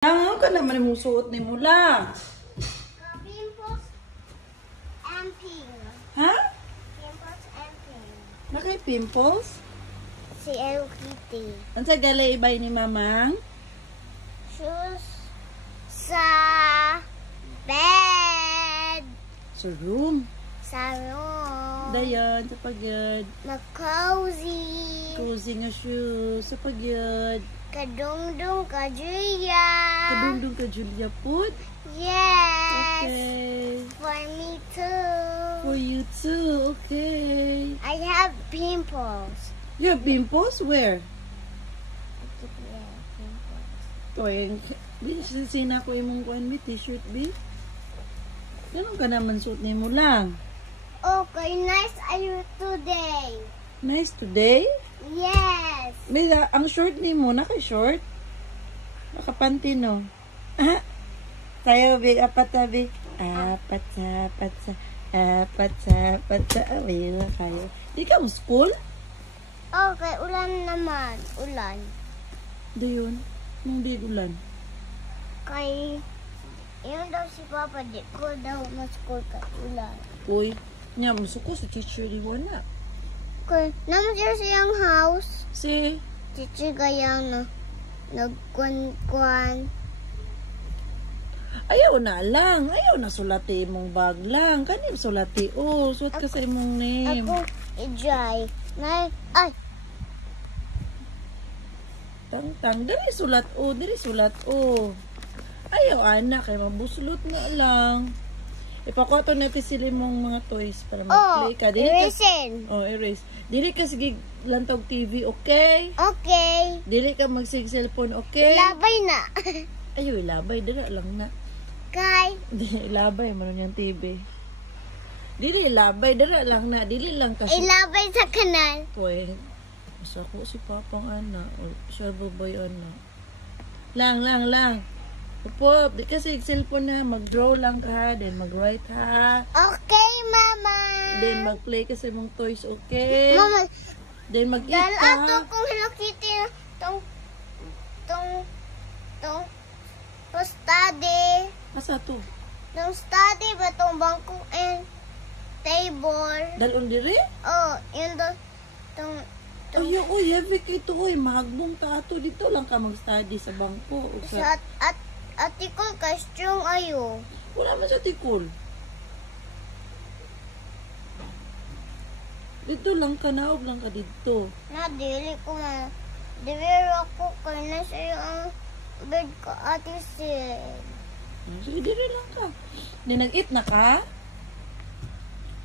Ano ka naman yung suot ni mo lang? Pimples and pink. Ha? Pimples and pink. Nakay pimples? Si Hello Kitty. Ang sa galay ibay ni mamang? Shoes sa bed. Sa room. Sa room. Dayon, sa pagyod. Ma-cozy. Cozy nga shoes. Sa pagyod. Kadungdung ka, Julia. Kadundong ka, Julia Put. Yes. Okay. For me too. For you too. Okay. I have pimples. You have pimples? Where? Yeah, pimples. Toy, di sina ko imong kuan bi t-shirt bi. Ganun ka naman suot ni mo lang. Okay, nice are you today? Nice today. Yes. Bila, ang short ni mo, naka-short? Naka-panty, no? Ah, tayo, big, apat sa, big. Apat sa, apat sa, apat sa, apat sa. Away na kayo. Di ka mo school? Okay, ulan naman. Ulan. Do yun? Nung di ulan. Kay, yun daw si Papa, di ko daw mas-school kay ulan. Uy, niya, musuko sa teacher di wala. Kay, naman siya siyang house. Si, Teacher kayang na, nagkwan-kwan. ayaw na lang. Ayaw na sulati mong bag lang. Kanin sulati. Oh, suot ka sa imong name. Ako, i-dry. Ay, Tang-tang, diri sulat o, diri sulat o. Ayaw anak, kay mabuslot na lang. Ipakwato natin sila mong mga toys para mag-play ka. erasin. Erase. Dili ka sige lantog TV, okay? Okay. Dili ka magsig cellphone, okay? Labay na. Ayaw, ilabay, dira lang na. Kay, Dili, ilabay, manon yung TV. Dili, ilabay, dira lang na. Dili lang kasi. ilabay sa kanal. Koy, masa ko si Papang Ana. O siya baboy Ana. Lang. Pop, di kasi cellphone na, mag-draw lang ka ha, then mag-write ha, Okay, Mama. then mag-play ka sa mong toys, okay? Mama, Then mag-eat dahil ka ato ha. kung Hello Kitty, to study. Asa to? Tong study ba tong bangko and table? Dalon diri? Oh, yun do, tong, Ay, uy, heavy kay to, uy, mahagbong ta ato, dito lang ka mag-study sa bangko. O sa, sa ati ko ka strong ayo. wala man sa tikol. Dito lang ka, naog lang ka dito. Na dili ko ma. Dili ako kay na sa ang bed ko ati sil. Sige, diri lang ka. Di nag-eat na ka?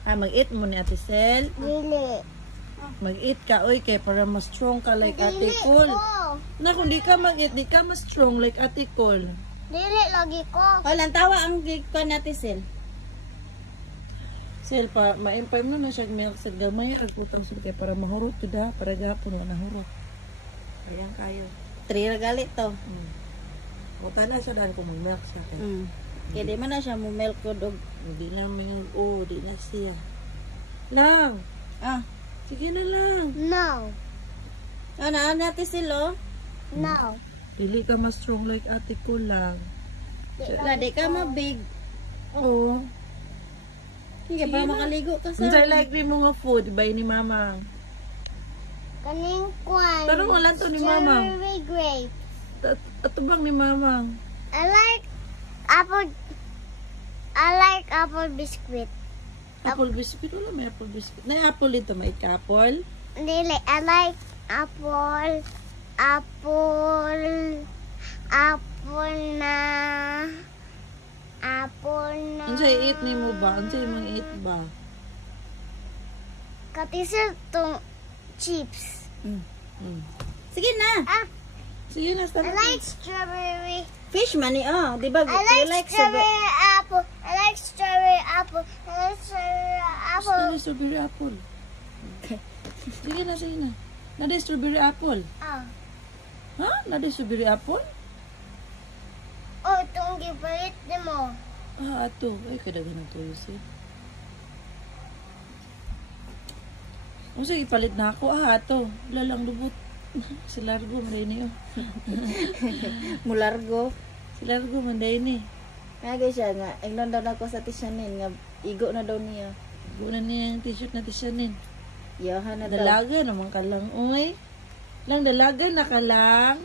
Mag-eat mo ni Ate Sel. Dili. Mag-eat ka, oy, kay para mas strong ka like Ate Dili Col. ko. Na, kung di ka mag-eat, di ka mas strong like Ate Col. Dili lagi ko. Walang tawa ang gig ko natin, Sil. Sel, pa, ma-empire mo na siya milk sa gamay, agputang sulkay para mahurot yun ha, para gapon na nahurot. Ayan kayo. 3 regali to. Buta na siya dahil kung mag-milk siya. Kaya di man na siya mo milk ko dog. Hindi na may, di na siya. Lang! Ah, Sige na lang. No. ano natin, Sil, oh? No. Dili ka mas strong like Ate Col lang. Di ka mabig. Oo. Sige, para makaligo ka sa... Hindi like rin mo nga food, by ni Mama. Kaning kwan. Pero wala to ni Mama. Strawberry grape. Ato bang ni Mama? I like apple biscuit. Apple biscuit? Wala may apple biscuit. Na apple dito, may apple. Dili, I like apple na Unsay eat ni mo ba? Unsay mang eat ba? katisel tong chips. Sige na. Sige na, I start. like strawberry. Fish money, oh. Di ba? I like strawberry apple. I like strawberry apple. I like strawberry apple. Nada strawberry apple. Sige na. Nada strawberry apple. Ah. Ha? Nada strawberry apple? Oh, itong gipalit ni mo. Ato. Ay, kadagan ng tuyo siya. Sige, ipalit na ako. Ato. Wala lang lubot. Si Largo, maray niyo. Mulargo. Sila ko manday ni. Kaya guys siya nga, ignon daw na ko sa tisyanin nga igo na daw niya. Guna niya yung t-shirt na tisyanin. Yahan na daw. Dalaga naman ka lang, uy. Lang dalaga na ka lang.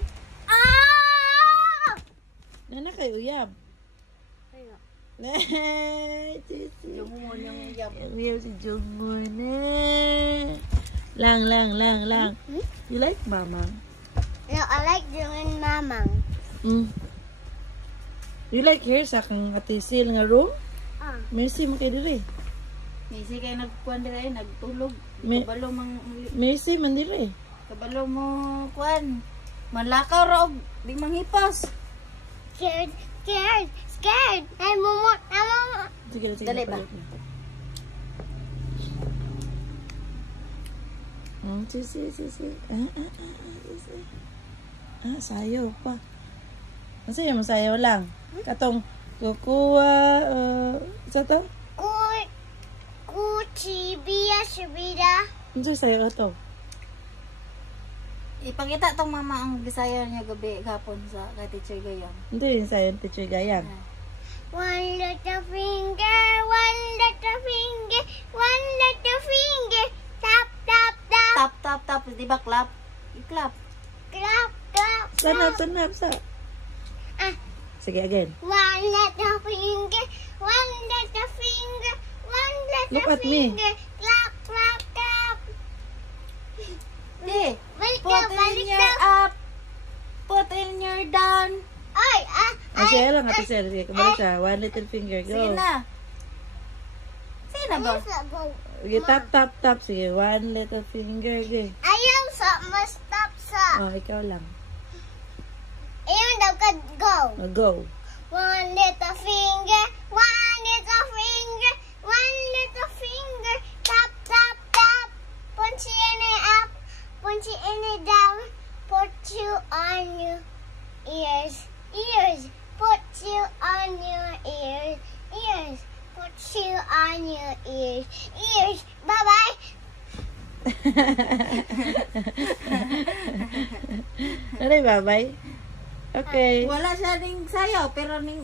Ah! Nana kayo uyab. Ano? Sisi. Yung mo niyang yab. Uyab si Jungun. Lang. You like mama? No, I like doing mamang. You like here sa kang atisil nga room? Mercy mo kayo diri. Misi kay nagkuan dire nagtulog. May- Kabalo mang Mercy man diri. kabalo mo kuan. Manlakaw ra og di manghipas. Scared. Ay, mumu. Sige. Dali ba? palit na. Sisi. Sisi. Sayo pa. Masaya mo sayo lang. Katong kukuha, sa to? Kuchibia shibida. Ano sayo to? Ipakita tong mama ang Bisaya niya gabi gapon sa kay Teacher Gayam. Hindi yung sayo, teacher gayang. One little finger, one little finger, one little finger. Tap, tap, tap. Tap, di ba clap? I-clap. Clap, clap, clap. Sanap, sa. Ah. Sige, again. One little finger, one little finger, one little Look at me. finger. Clap, clap, clap. Di. Balik Put na, balik in your na. up. Put in your down. Ay, Sige lang, ate sir. Sige, kabalik siya. One little finger, go. Sige na. Sige na ba? Sige, tap. Sige, one little finger, go. Ayaw sa, mas stop sa. Ikaw lang. Ayaw daw ka go. Go. One little finger, one little finger, one little finger. Tap, tap, tap. Punch in it up, punch in it down. Put you on your ears. Put you on your ears. Put you on your ears. Bye-bye. Bye-bye. Okay. Wala siya ding sayaw pero ning